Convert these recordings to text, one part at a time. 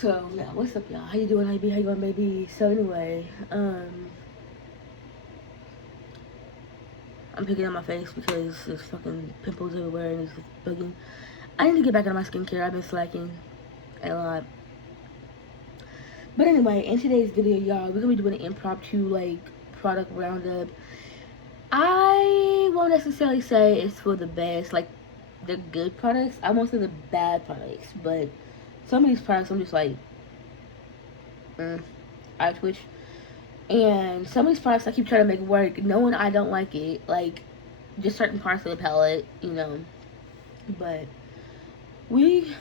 So yeah, what's up, y'all? How you doing? How you be? How you going, baby? So anyway, I'm picking up my face because there's fucking pimples everywhere and it's bugging. I need to get back on my skincare. I've been slacking a lot. But anyway, in today's video, y'all, we're gonna be doing an impromptu like product roundup. I won't necessarily say it's for the best, like the good products. I won't say the bad products, but some of these products I'm just like, I twitch. And some of these products I keep trying to make work, knowing I don't like it. Like, just certain parts of the palette, you know. But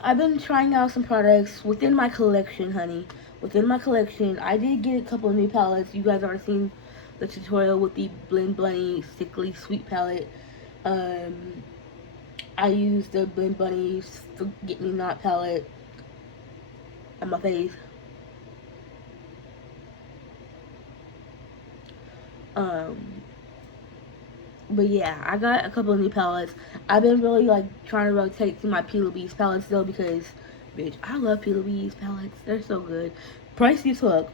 I've been trying out some products within my collection, honey. Within my collection, I did get a couple of new palettes. You guys already seen the tutorial with the Blend Bunny Sickly Sweet palette. Um, I used the Blend Bunny Forget Me Not palette on my face. But yeah, I got a couple of new palettes. I've been really like trying to rotate to my Peel Bees palettes though because, bitch, I love Peel Bees palettes. They're so good. Pricey as fuck.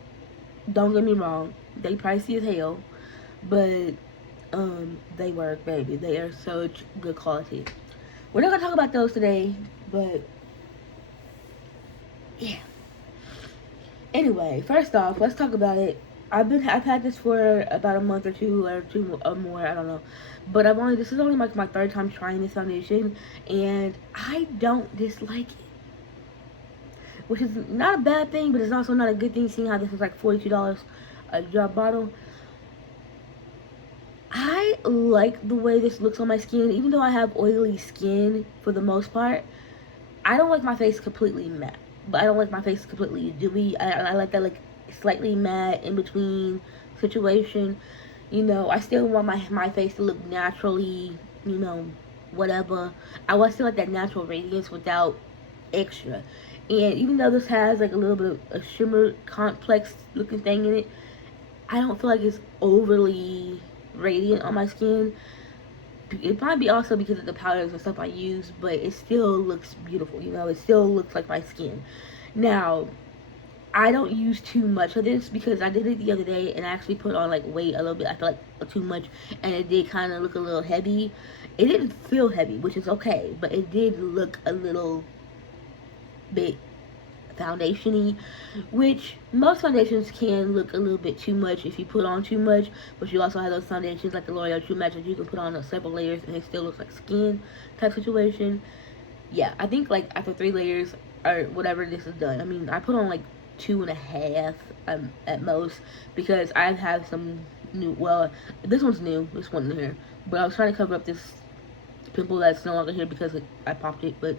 Don't get me wrong. They pricey as hell, but they work, baby. They are such good quality. We're not gonna talk about those today, but yeah. Anyway, first off, let's talk about it. I've had this for about a month or two or more, I don't know. But this is only like my third time trying this foundation, and I don't dislike it. Which is not a bad thing, but it's also not a good thing seeing how this is like $42 a drop bottle. I like the way this looks on my skin, even though I have oily skin for the most part. I don't like my face completely matte, but I don't like my face completely dewy. I like that like slightly matte in between situation. You know, I still want my face to look naturally, you know, whatever. I want still like that natural radiance without extra. And even though this has like a little bit of a shimmer complex looking thing in it, I don't feel like it's overly radiant on my skin. It might be also because of the powders and stuff I use, but it still looks beautiful, you know, it still looks like my skin. Now, I don't use too much of this because I did it the other day and I actually put on like weight a little bit. I feel like too much, and it did kind of look a little heavy. It didn't feel heavy, which is okay, but it did look a little bit foundation-y, which most foundations can look a little bit too much if you put on too much, but you also have those foundations like the L'Oreal True Match that you can put on several layers and it still looks like skin type situation. Yeah, I think like after 3 layers or whatever this is done, I mean, I put on like 2.5 at most because I have some new, well, this one's new, this one in here, but I was trying to cover up this pimple that's no longer here because I popped it, but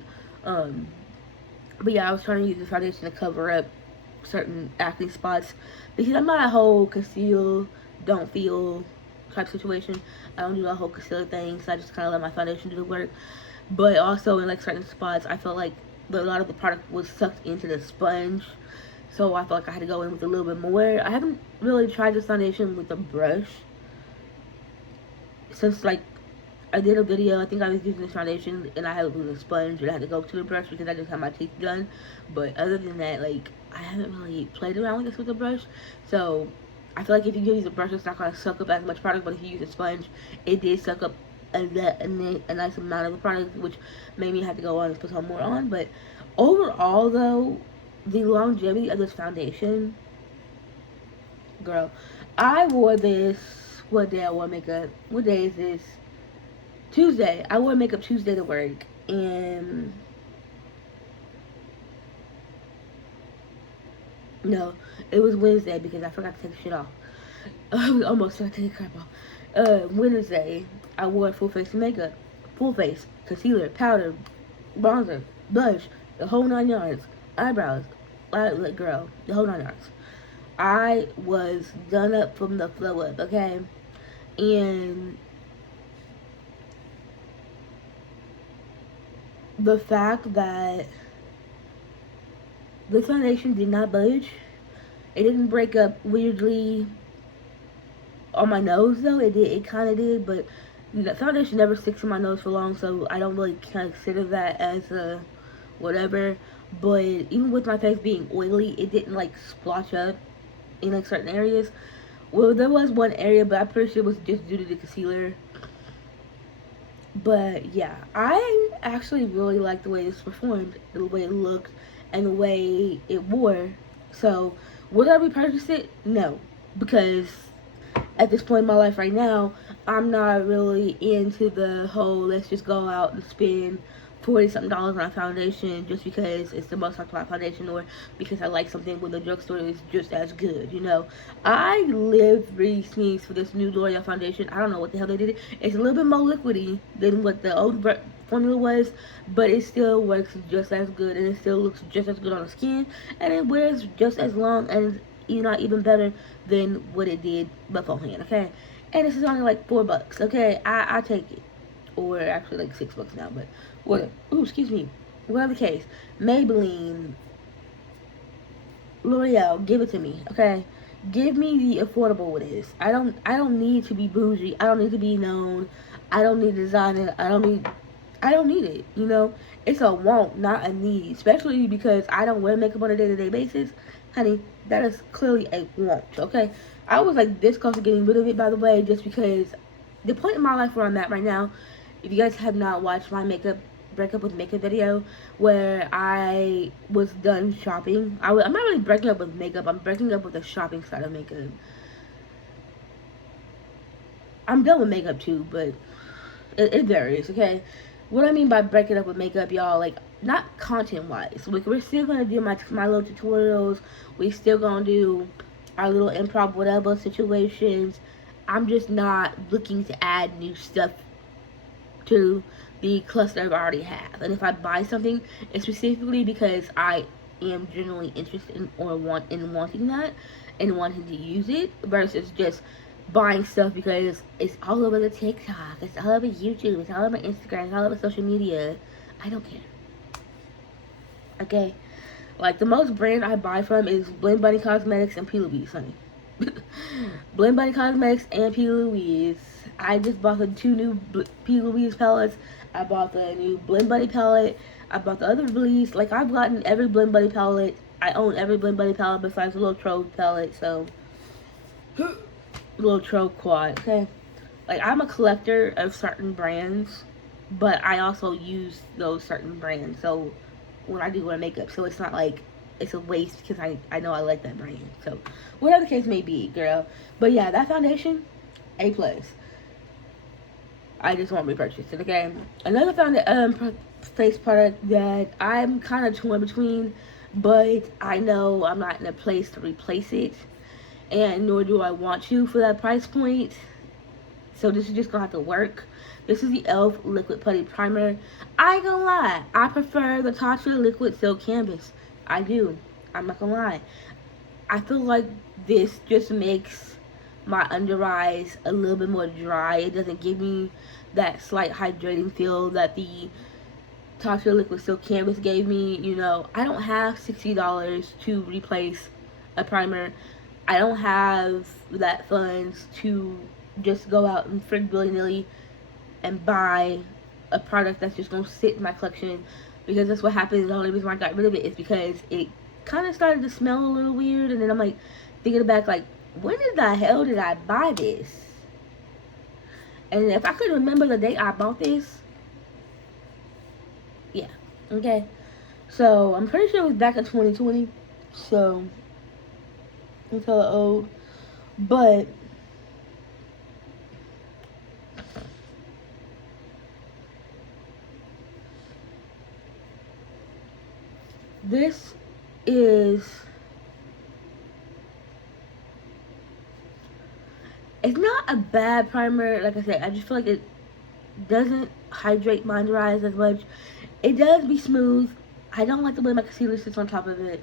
yeah, I was trying to use this foundation to cover up certain acne spots because I'm not a whole conceal, don't feel type situation. I don't do the whole concealer thing, so I just kind of let my foundation do the work. But also in like certain spots, I felt like a lot of the product was sucked into the sponge, so I felt like I had to go in with a little bit more. I haven't really tried this foundation with a brush since like I did a video. I think I was using this foundation and I had it with a sponge and I had to go to the brush because I just had my teeth done. But other than that, like, I haven't really played around with this with a brush. So I feel like if you use a brush, it's not gonna suck up as much product. But if you use a sponge, it did suck up a nice amount of the product, which made me have to go on and put some more on. But overall, though, the longevity of this foundation, girl, I wore this. What day I wore makeup? What day is this? Tuesday. I wore makeup Tuesday to work, and no, it was Wednesday because I forgot to take shit off. I was almost forgot to take crap off. Wednesday, I wore full face makeup, full face, concealer, powder, bronzer, blush, the whole 9 yards, eyebrows, like girl, the whole 9 yards. I was done up from the flow up, okay, and the fact that the foundation did not budge, it didn't break up weirdly on my nose though. It kind of did, but the foundation never sticks to my nose for long, so I don't really consider that as a whatever. but even with my face being oily, it didn't like splotch up in like certain areas. Well, there was one area, but I'm pretty sure it was just due to the concealer. But yeah, I actually really like the way this performed, the way it looked, and the way it wore. So, would I repurchase it? No, because at this point in my life right now, I'm not really into the whole let's just go out and spend $40 something on a foundation just because it's the most popular foundation or because I like something when the drugstore is just as good, you know. I live really sneeze for this new L'Oreal foundation. I don't know what the hell they did. It's a little bit more liquidy than what the old formula was, but it still works just as good and it still looks just as good on the skin and it wears just as long and not even better than what it did beforehand, okay? And this is only like $4, okay? I take it. Or actually like $6 now, but whatever. Ooh, excuse me. Whatever the case. Maybelline, L'Oreal, give it to me, okay? Give me the affordable it is. I don't need to be bougie. I don't need to be known. I don't need designer. I don't need it, you know? It's a want, not a need. Especially because I don't wear makeup on a day-to-day basis. Honey, that is clearly a want, okay? I was like this close to getting rid of it, by the way, just because the point in my life where I'm at right now, if you guys have not watched my makeup breakup with makeup video where I was done shopping. I'm not really breaking up with makeup. I'm breaking up with the shopping side of makeup. I'm done with makeup too, but it varies, okay? What I mean by breaking up with makeup, y'all, like, not content-wise. Like, we're still gonna do my little tutorials. We still gonna do our little improv whatever situations. I'm just not looking to add new stuff to the cluster I already have. And if I buy something, it's specifically because I am generally interested in or wanting that and wanting to use it versus just buying stuff because it's all over the TikTok, it's all over YouTube, it's all over Instagram, it's all over social media. I don't care. Okay? Like, the most brand I buy from is Blend Bunny Cosmetics and P. Louise, honey. Blend Bunny Cosmetics and P. Louise. I just bought the 2 new P. Louise palettes. I bought the new Blend Bunny palette. I bought the other Louise. Like, I've gotten every Blend Bunny palette. I own every Blend Bunny palette besides the little Trove palette, so... little Trove quad, okay? Like, I'm a collector of certain brands, but I also use those certain brands, so when I do wear makeup, so it's not like it's a waste because I know I like that brand. So whatever the case may be, girl. But yeah, that foundation, A plus. I just won't repurchase it, okay? Another face product that I'm kind of torn between, but I know I'm not in a place to replace it, and nor do I want to for that price point. So this is just gonna have to work. This is the e.l.f. Liquid Putty Primer. I ain't gonna lie, I prefer the Tatcha Liquid Silk Canvas. I do. I'm not gonna lie. I feel like this just makes my under eyes a little bit more dry. It doesn't give me that slight hydrating feel that the Tatcha Liquid Silk Canvas gave me. You know, I don't have $60 to replace a primer. I don't have that funds to just go out and freak willy-nilly and buy a product that's just gonna sit in my collection, because that's what happened. The only reason why I got rid of it is because it kind of started to smell a little weird, and then I'm like thinking back, like, when the hell did I buy this? And if I could remember the day I bought this, yeah, okay. So I'm pretty sure it was back in 2020. So I'm hella old, but this is, it's not a bad primer. Like I said, I just feel like it doesn't hydrate my under eyes as much. It does be smooth. I don't like the way my concealer sits on top of it.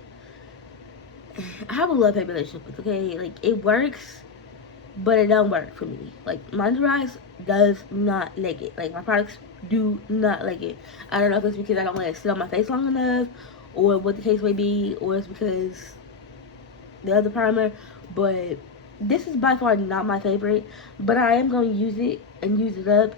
I have a love-hate relationship with it, okay? Like, it works, but it don't work for me. Like, my under eyes does not like it. Like, my products do not like it. I don't know if it's because I don't let it sit on my face long enough, or what the case may be, or it's because the other primer, but this is by far not my favorite, but I am going to use it and use it up.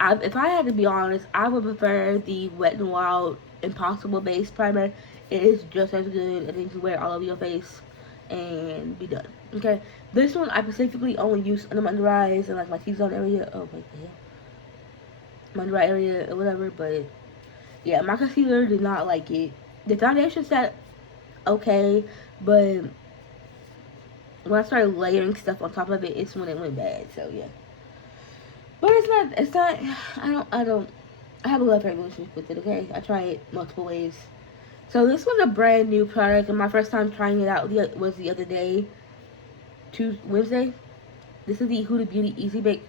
if I had to be honest, I would prefer the Wet n Wild Impossible Base Primer. It is just as good, and you can wear it all over your face and be done. Okay, this one I specifically only use under my under eyes and like my T-zone area. Oh wait, the hell, my under eye area or whatever. But yeah, my concealer did not like it. The foundation set okay, but when I started layering stuff on top of it, it's when it went bad. So yeah, but it's not. I have a love hate relationship with it. Okay, I try it multiple ways. So this was a brand new product, and my first time trying it out was the other day, Wednesday. This is the Huda Beauty Easy Bake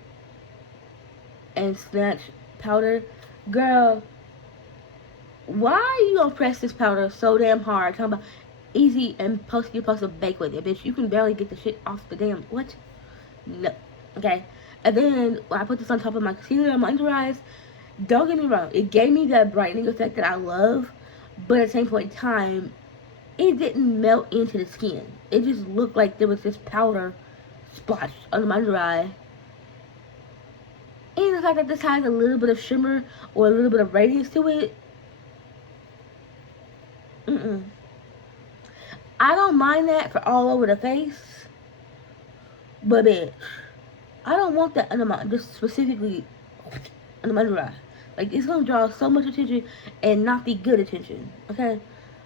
and Snatch powder. Girl, why are you gonna press this powder so damn hard? Talking about easy and you're supposed to bake with it, bitch. You can barely get the shit off the damn what? No. Okay. And then when I put this on top of my concealer on my under eyes, don't get me wrong, it gave me that brightening effect that I love, but at the same point in time, it didn't melt into the skin. It just looked like there was this powder splotched under my under eye. And the fact that this has a little bit of shimmer or a little bit of radiance to it, I don't mind that for all over the face, but bitch, I don't want that under my, just specifically under my under eye. Like, it's gonna draw so much attention and not the good attention, okay?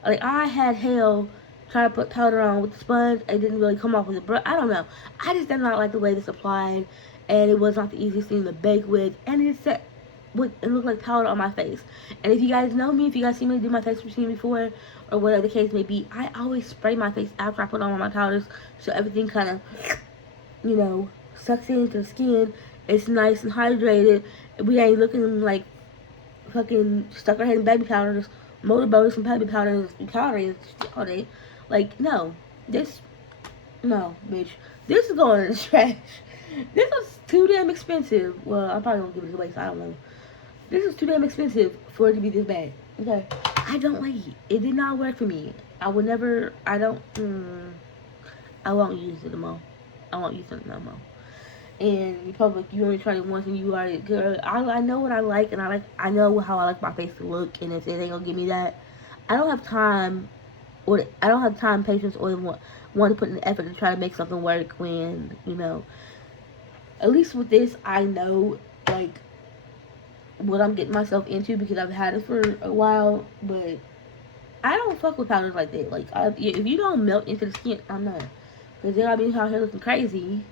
Like, I had hell trying to put powder on with the sponge. It didn't really come off with the brush. I don't know. I just did not like the way this applied, and it was not the easiest thing to bake with, and it looked like powder on my face. And if you guys know me, if you guys see me do my face routine before, or whatever the case may be, I always spray my face after I put on my powders, so everything kind of, you know, sucks into the skin. It's nice and hydrated. We ain't looking like fucking stuck our head in baby powder, just motorboat some baby powder and powder all day. Like, no, bitch, this is going in the trash. This was too damn expensive. Well, I probably won't give it away, so I don't know. This is too damn expensive for it to be this bad. Okay, I don't like it. It did not work for me. I would never. I won't use it no more. I won't use it no more. And you only tried it once and you already, girl, I know what I like, and I know how I like my face to look, and if it ain't gonna give me that, I don't have time, patience, or want to put in the effort to try to make something work when, you know, at least with this, I know, like, what I'm getting myself into because I've had it for a while, but I don't fuck with powders like that. Like, if you don't melt into the skin, I'm not. Because then I'll be out here looking crazy.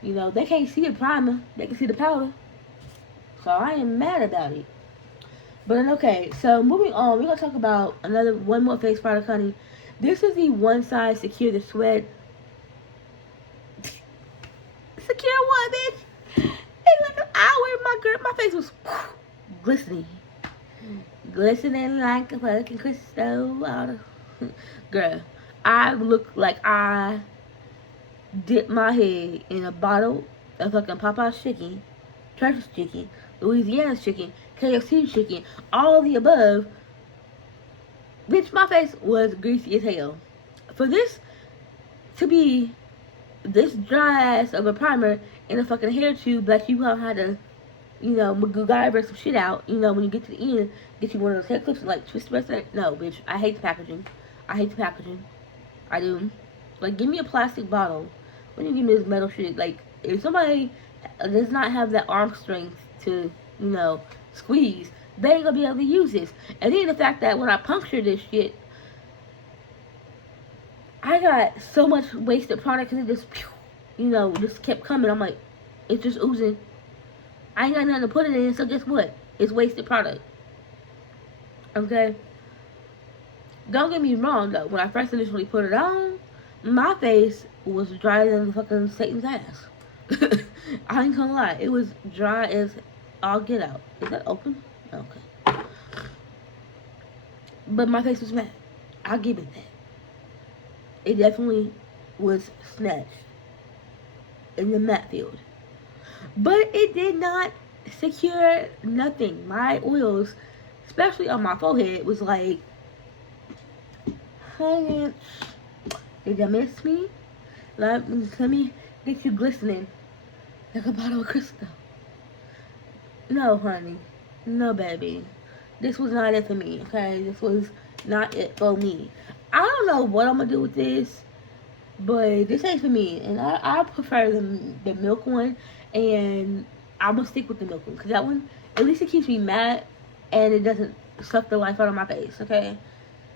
You know, they can't see the primer. They can see the powder. So I am mad about it. But okay, so moving on. We're going to talk about one more face product, honey. This is the One Size Secure the Sweat. Secure what, bitch? It's like an hour. My face was glistening. Glistening like a fucking crystal. Girl, I look like I dip my head in a bottle of fucking Popeye's chicken, Church's chicken, Louisiana's chicken, KFC chicken, all of the above. Bitch, my face was greasy as hell. For this to be this dry ass of a primer in a fucking hair tube that you have had to, you know, MacGyver some shit out, you know, when you get to the end, get you one of those hair clips and like twist the rest of it. No, bitch, I hate the packaging. I do. Like, give me a plastic bottle. When you give me this metal shit, like, if somebody does not have that arm strength to, you know, squeeze, they ain't gonna be able to use this. And then the fact that when I punctured this shit, I got so much wasted product because it just, you know, just kept coming. I'm like, it's just oozing. I ain't got nothing to put it in, so guess what? It's wasted product. Okay? Don't get me wrong, though. When I first initially put it on, my face was drier than fucking Satan's ass. I ain't gonna lie. It was dry as all get out. Is that open? Okay. But my face was matte. I'll give it that. It definitely was snatched in the matte field. But it did not secure nothing. My oils, especially on my forehead, was like, honey, did you miss me? Let me get you glistening like a bottle of crystal. No, honey. No, baby. This was not it for me, okay? This was not it for me. I don't know what I'm gonna do with this, but this ain't for me. And I prefer the milk one, and I'm gonna stick with the milk one because that one, at least it keeps me matte and it doesn't suck the life out of my face, okay?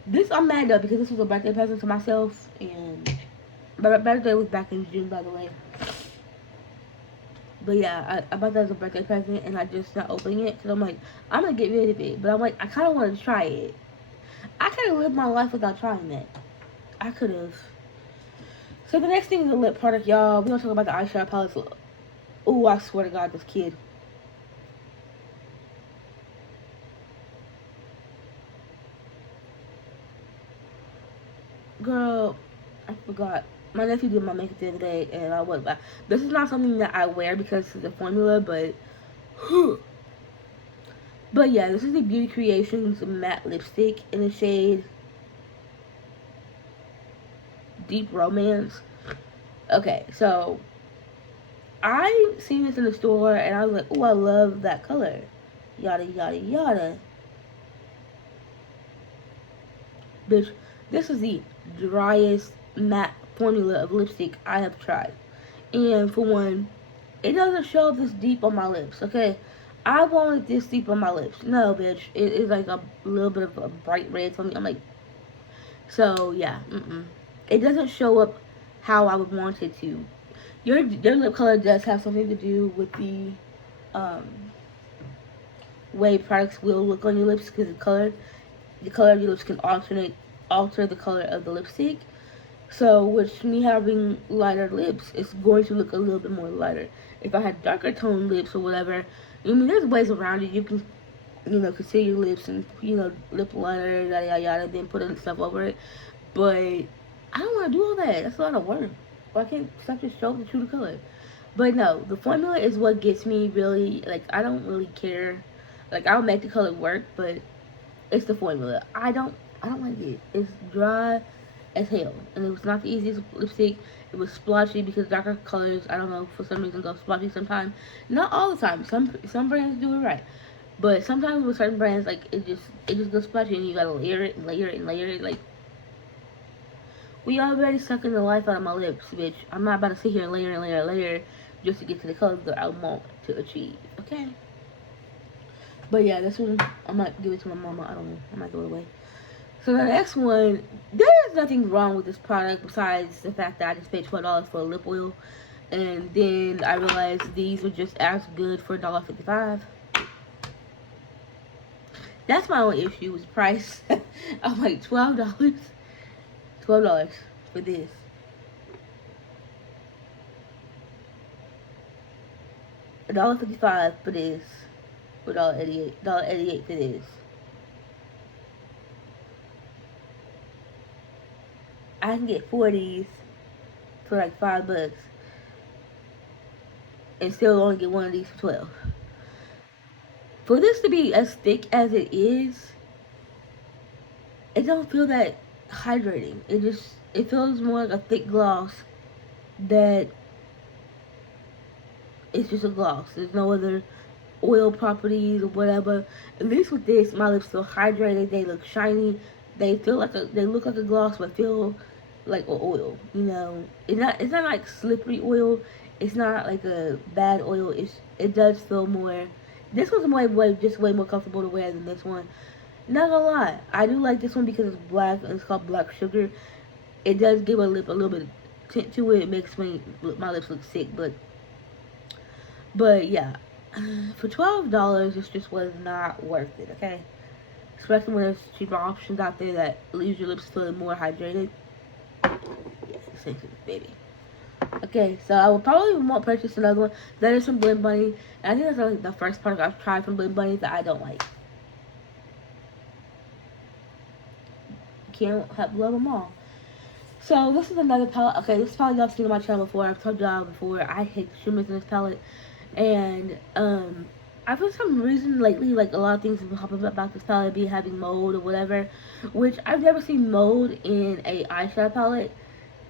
This, I'm mad though because this was a birthday present to myself, and my birthday was back in June, by the way. But yeah, I bought that as a birthday present, and I just not opening it because I'm like, I'm gonna get rid of it. But I'm like, I kind of want to try it. I could have lived my life without trying that. I could have. So the next thing is a lip product, y'all. We're gonna talk about the eyeshadow palettes. Oh, I swear to God, this kid. Girl, I forgot. My nephew did my makeup the other day, and I went back. This is not something that I wear because of the formula, but but yeah, this is the Beauty Creations matte lipstick in the shade Deep Romance. Okay, so I seen this in the store, and I was like, oh, I love that color. Yada yada yada. Bitch, this is the driest matte formula of lipstick I have tried. And for one, it doesn't show this deep on my lips, okay? I wanted this deep on my lips. No, bitch. It is like a little bit of a bright red for me. I'm like, so yeah, it doesn't show up how I would want it to. Your lip color does have something to do with um, way products will look on your lips because the color of your lips can alter the color of the lipstick. So, with me having lighter lips, it's going to look a little bit more lighter. If I had darker toned lips or whatever, I mean, there's ways around it. You can, conceal your lips and, lip liner, yada, yada, yada, then put in stuff over it. But I don't want to do all that. That's a lot of work. Why can't stuff just show the true color? But no, the formula is what gets me really, like, I don't really care. Like, I'll make the color work, but it's the formula. I don't like it. It's dry as hell, and it was not the easiest lipstick. It was splotchy because darker colors, I don't know, for some reason go splotchy sometimes. Not all the time. Some brands do it right, but sometimes with certain brands, like it just goes splotchy, and you gotta layer it and layer it and layer it. Like, we already sucking the life out of my lips, bitch. I'm not about to sit here and layer and layer and layer just to get to the colors that I want to achieve. Okay. But yeah, this one I might give it to my mama. I don't know. I might throw it away. So the next one, there's nothing wrong with this product besides the fact that I just paid $12 for a lip oil, and then I realized these were just as good for $1.55. That's my only issue with price. I'm like $12, $12 for this. $1.55 for this, for $1.88 for this. I can get 40s for like $5 and still only get one of these for 12. For this to be as thick as it is, it don't feel that hydrating. It feels more like a thick gloss that it's just a gloss. There's no other oil properties or whatever. At least with this, my lips feel hydrated. They look shiny. They look like a gloss, but feel like oil. It's not like slippery oil. It's not like a bad oil. It does feel more. This one's way more comfortable to wear than this one. Not gonna lie, I do like this one because it's black and it's called Black Sugar. It does give a lip a little bit of tint to it. It makes my lips look sick, but yeah, for $12, this just was not worth it. Okay, especially when there's cheaper options out there that leaves your lips feeling more hydrated. Yeah, same thing, baby. Okay, so I will probably won't purchase another one. That is from Blend Bunny. And I think that's like the first product I've tried from Blend Bunny that I don't like. Can't love them all. So this is another palette. Okay, this palette y'all seen on my channel before. I've told y'all before. I hate the shimmers in this palette. And I for some reason lately, like a lot of things have been popping up about this palette be having mold or whatever, which I've never seen mold in a eyeshadow palette.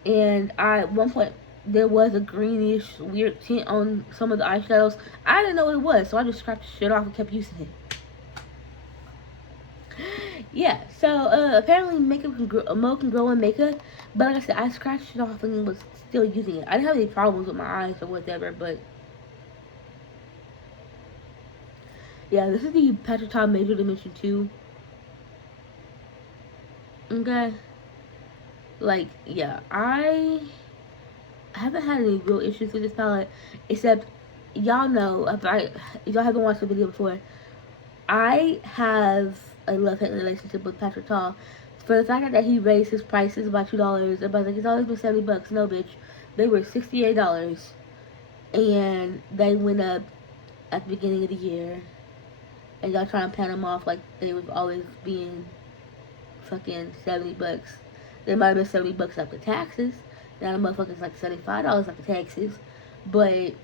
And at one point there was a greenish weird tint on some of the eyeshadows. I didn't know what it was, so I just scratched the shit off and kept using it. Yeah, so apparently makeup can grow in makeup, but like I said, I scratched it off and was still using it. I didn't have any problems with my eyes or whatever, but yeah, this is the Patrick Major Dimension 2. Okay, like yeah, I haven't had any real issues with this palette, except y'all know if y'all haven't watched the video before, I have a love-hate relationship with Patrick Tall. For the fact that he raised his prices by $2, everybody's like, it's always been $70. No, bitch. They were $68. And they went up at the beginning of the year. And y'all trying to pan them off like they was always being fucking $70. They might have been $70 after taxes. Now the motherfuckers like $75 after taxes. But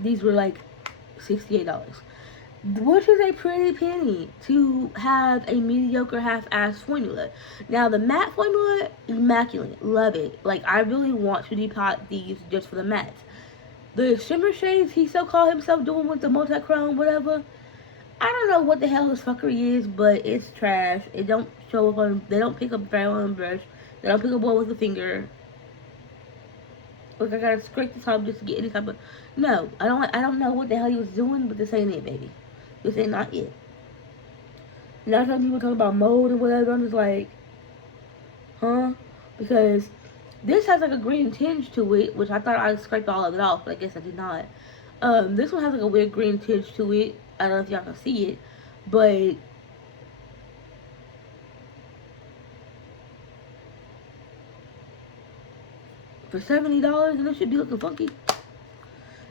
these were like $68. Which is a pretty penny to have a mediocre half-ass formula. Now the matte formula, immaculate, love it. Like I really want to depot these just for the mattes. The shimmer shades he so called himself doing with the multi-chrome whatever, I don't know what the hell this fuckery is, but it's trash. It don't show up on, they don't pick up very well on brush. They don't pick up well with the finger. Like I gotta scrape the top just to get any type of, no, I don't know what the hell he was doing, but this ain't it, baby. This ain't not it. Now some people talk about mold and whatever, I'm just like, huh? Because this has like a green tinge to it, which I thought I scraped all of it off, but I guess I did not. This one has like a weird green tinge to it. I don't know if y'all can see it, but for $70 and it should be looking funky.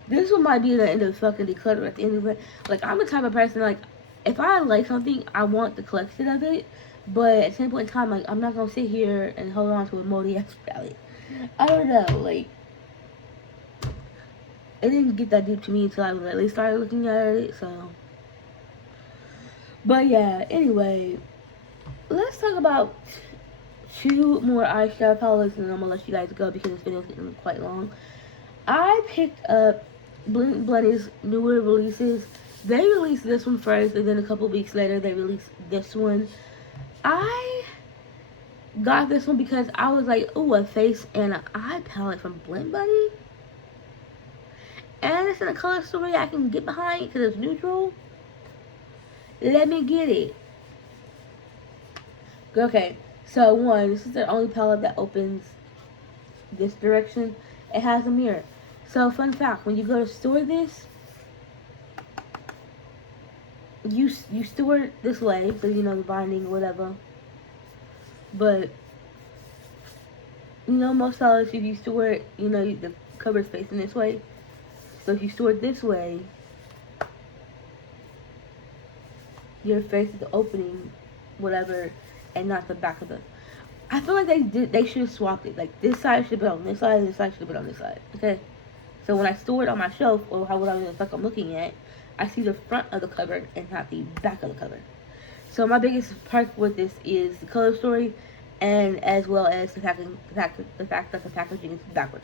This one might be the end of fucking declutter at the end of it. Like, I'm the type of person, like, if I like something, I want the collection of it. But at the same point in time, like, I'm not going to sit here and hold on to a moldy-ass palette. I don't know, like, it didn't get that deep to me until I really started looking at it, so. But, yeah, anyway, let's talk about 2 more eyeshadow palettes, and then I'm going to let you guys go because this video is getting quite long. I picked up Blend's newer releases. They released this one first, and then a couple weeks later they released this one. I got this one because I was like, ooh, a face and an eye palette from Blend Bunny. And it's in a color story I can get behind because it's neutral. Let me get it. Okay, so one, this is the only palette that opens this direction. It has a mirror. So, fun fact, when you go to store this, you store it this way, so you know the binding or whatever. But, you know, most palettes, if you store it, you know, the cover is facing this way. So, if you store it this way, your face is the opening, whatever, and not the back of the. I feel like they should have swapped it. Like, this side should have been on this side, this side should have been on this side. Okay? So when I store it on my shelf, or whatever the fuck I'm looking at, I see the front of the cover and not the back of the cover. So my biggest part with this is the color story, and as well as the fact that the packaging is backwards.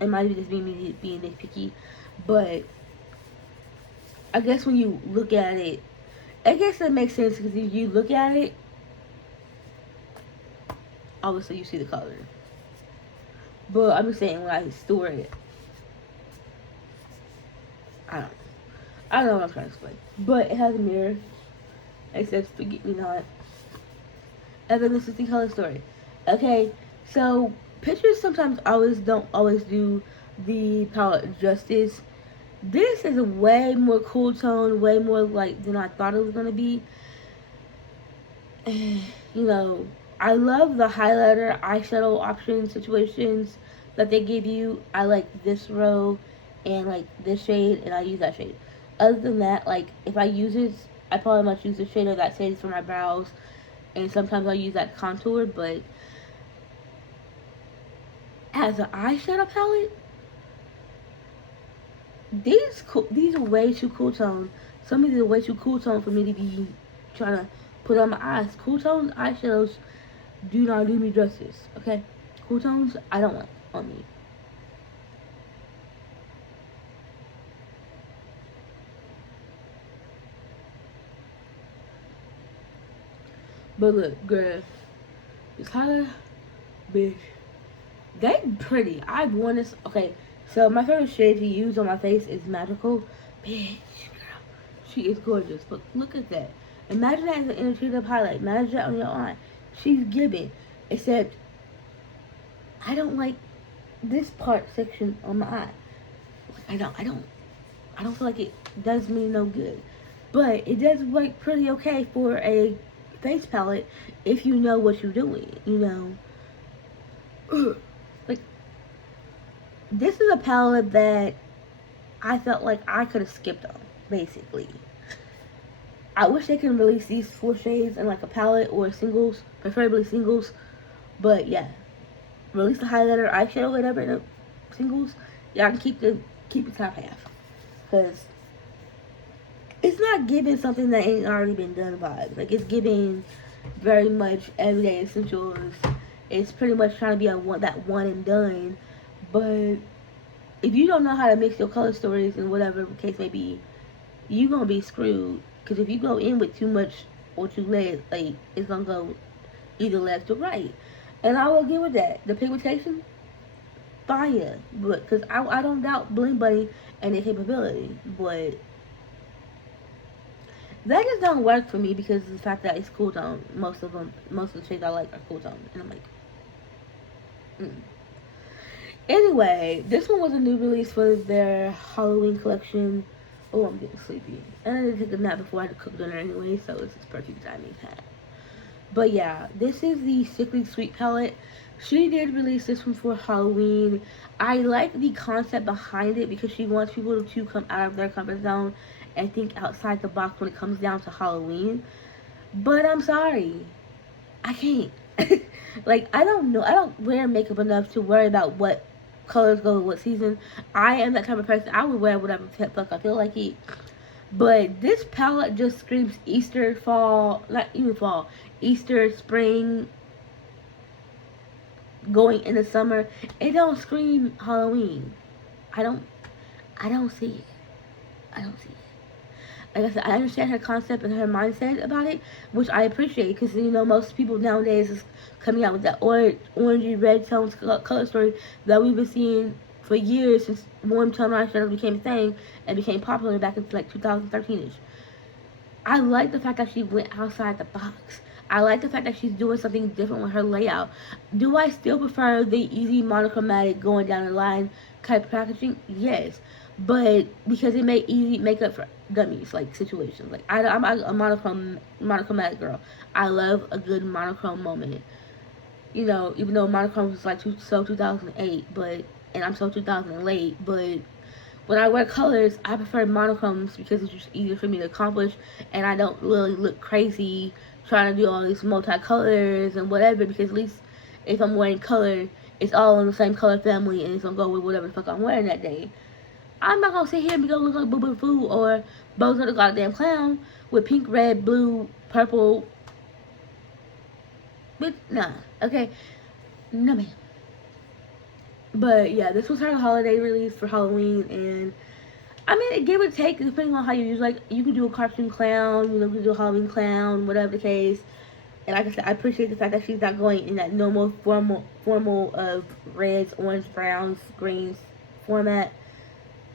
It might be just me being nitpicky, but I guess when you look at it, I guess that makes sense because if you look at it, obviously you see the color. But I'm just saying when I store it, I don't know what I'm trying to explain. But it has a mirror. It says forget me not. And then this is the color story. Okay, so pictures sometimes don't always do the palette justice. This is a way more cool tone, way more like than I thought it was gonna be. You know, I love the highlighter eyeshadow option situations that they give you. I like this row and like this shade, and I use that shade. Other than that, like if I use it, I probably might use the shade of that shade for my brows, and sometimes I use that contour. But as an eyeshadow palette, these are way too cool tone. Some of these are way too cool tone for me to be trying to put on my eyes. Cool tone eyeshadows do not do me justice. Okay, cool tones I don't like on me. But look, girl, it's kinda bitch. They pretty. I've worn this. Okay, so my favorite shade to use on my face is Magical. Bitch, girl, she is gorgeous. But look at that. Imagine that as an interchangeable highlight. Imagine that on your eye. She's giving. Except, I don't like this part section on my eye. I don't feel like it does me no good. But it does work pretty okay for a face palette if you know what you're doing, you know. Like, this is a palette that I felt like I could have skipped on, basically. I wish they could release these 4 shades in like a palette or singles, preferably singles. But yeah, release the highlighter, eyeshadow, whatever in the singles. Y'all can keep the top half, cause it's not giving something that ain't already been done vibes. Like, it's giving very much everyday essentials. It's pretty much trying to be that one and done. But if you don't know how to mix your color stories and whatever the case may be, you gonna be screwed. Because if you go in with too much or too less, like, it's gonna go either left or right. And I will agree with that. The pigmentation, fire. But because I don't doubt Bling Bunny and their capability, but that just don't work for me because of the fact that it's cool tone. Most of the shades I like are cool tone, and I'm like, mm. Anyway, this one was a new release for their Halloween collection. Oh, I'm getting sleepy, and I did take a nap before I had to cook dinner anyway, so it's just perfect timing. But yeah, this is the Sickly Sweet palette. She did release this one for Halloween. I like the concept behind it because she wants people to come out of their comfort zone and think outside the box when it comes down to Halloween. But I'm sorry, I can't. Like, I don't know. I don't wear makeup enough to worry about what colors go with what season. I am that type of person. I would wear whatever the fuck I feel like it. But this palette just screams Easter, fall, not even fall, Easter, spring, going into summer. It don't scream Halloween. I don't, I don't see it. I don't see it. Like I said, I understand her concept and her mindset about it, which I appreciate because, you know, most people nowadays is coming out with that orangey red tones color story that we've been seeing for years since warm tone eyeshadow became a thing and became popular back in like 2013ish. I like the fact that she went outside the box. I like the fact that she's doing something different with her layout. Do I still prefer the easy monochromatic going down the line type packaging? Yes, but because it made easy makeup for dummies like situations. Like, I'm a monochromatic girl. I love a good monochrome moment. You know, even though monochrome was like so 2008, but and I'm so 2000 late, but when I wear colors, I prefer monochromes because it's just easier for me to accomplish, and I don't really look crazy trying to do all these multicolors and whatever. Because at least if I'm wearing color, it's all in the same color family, and it's gonna go with whatever the fuck I'm wearing that day. I'm not gonna sit here and be gonna look like Boo Boo Foo or Bozo the Goddamn Clown with pink, red, blue, purple. But nah, okay, no man. But yeah, this was her holiday release for Halloween, and I mean, give or take, depending on how you use. Like, you can do a cartoon clown, you know, you can do a Halloween clown, whatever the case. And like I said, I appreciate the fact that she's not going in that normal formal of reds, orange, browns, greens format.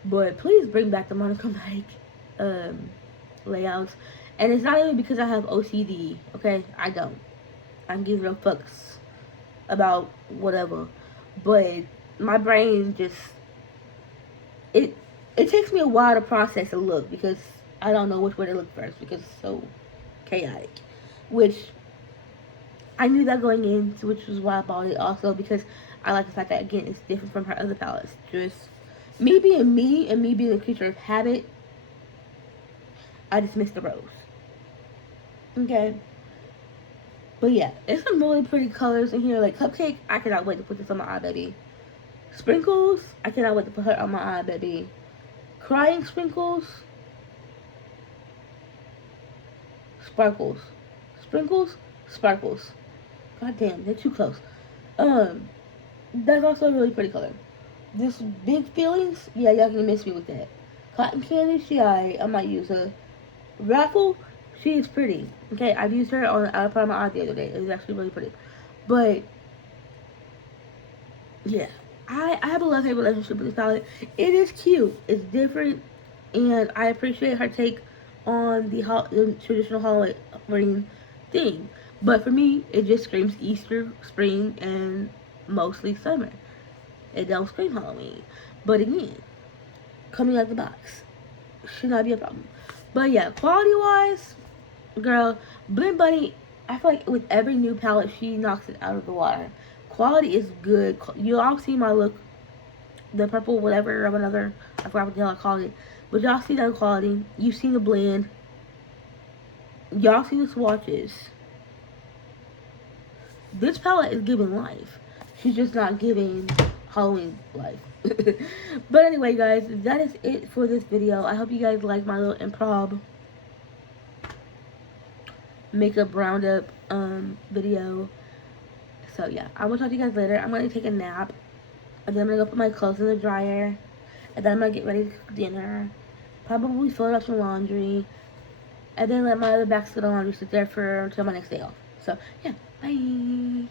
But please bring back the monochromatic um, layouts. And it's not even because I have OCD. Okay, I don't. I can give no fucks about whatever. But my brain just it it takes me a while to process a look because I don't know which way to look first because it's so chaotic. Which I knew that going in, which was why I bought it also because I like the fact that again it's different from her other palettes. Just me being me and me being a creature of habit, I dismissed the rose. Okay. But yeah, it's some really pretty colors in here. Like Cupcake, I cannot wait to put this on my eye, baby. Sprinkles, I cannot wait to put her on my eye, baby. Crying Sprinkles, Sparkles. Sprinkles, Sparkles. God damn, they're too close. That's also a really pretty color. This Big Feelings, yeah, y'all can miss me with that. Cotton Candy, I might use her. Raffle, she is pretty. Okay, I've used her on out of my eye the other day. It was actually really pretty. But yeah, I have a love-hate relationship with this palette. It is cute. It's different, and I appreciate her take on the traditional Halloween thing. But for me, it just screams Easter, spring, and mostly summer. It don't scream Halloween. But again, coming out of the box should not be a problem. But yeah, quality wise, girl, Blend Bunny, I feel like with every new palette, she knocks it out of the water. Quality is good. You all see my look, the purple whatever of another, I forgot what the hell I called it. But y'all see that quality. You've seen the blend. Y'all see the swatches. This palette is giving life. She's just not giving Halloween life. But anyway, guys, that is it for this video. I hope you guys like my little improv makeup roundup video. So yeah, I will talk to you guys later. I'm gonna take a nap, and then I'm gonna go put my clothes in the dryer, and then I'm gonna get ready to cook dinner. Probably fold up some laundry, and then let my other basket of laundry sit there for until my next day off. So yeah, bye.